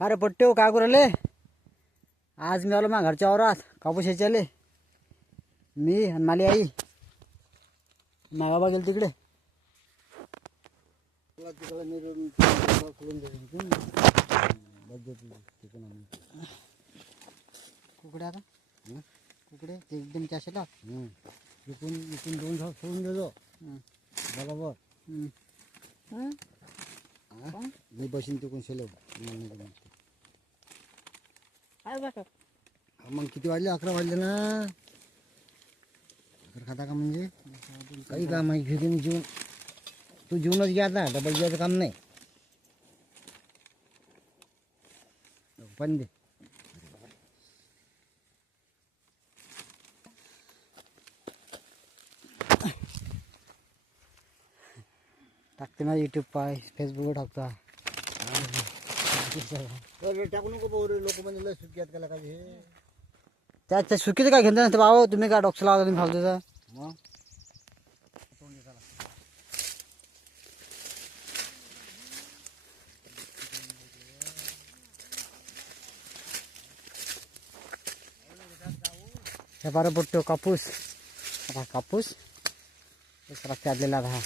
का रे पट्टे हो काय करू राहिले? आज मी आलो माझ्या घरच्या वावरात कापूस यायचे मी आणि माझी आई. माझा बाबा गेले तिकडे. कुकडे आता कुकडे ते एकदम कॅशेला इकून इकून दोन झाड सोडून देतो बरोबर. मी बसीन तिकून शेलो मग किती वाजले? 11 वाजले ना. अगर खाता का म्हणजे काही काम आहे घेऊन जेवण. तू जेवणच घ्या आता, डबल जेवायचं काम नाही. पण दे टाकते ना यूट्यूब पाय फेसबुकवर टाकता. टाकू नको भाऊ, लोक म्हणजे लय सुकी आहेत का हे. त्या सुकीचं काय घेणं नसतं भाऊ. तुम्ही काय डॉक्टर लावता तुम्ही फालतूचा मग. हे बारा पडतो कापूस. आता कापूस रस्त्यातलेला हा.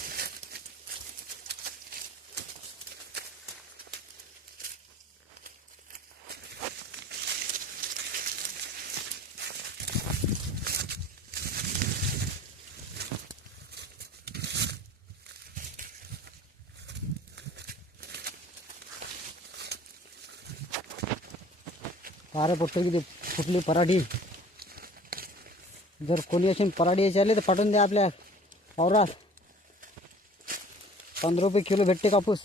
बारा पडतो की कुठली पराठी. जर कोणी असेल पराठी यायचे आले तर पाठवून द्या आपल्या वावरात. 15 रुपये किलो भेटते कापूस.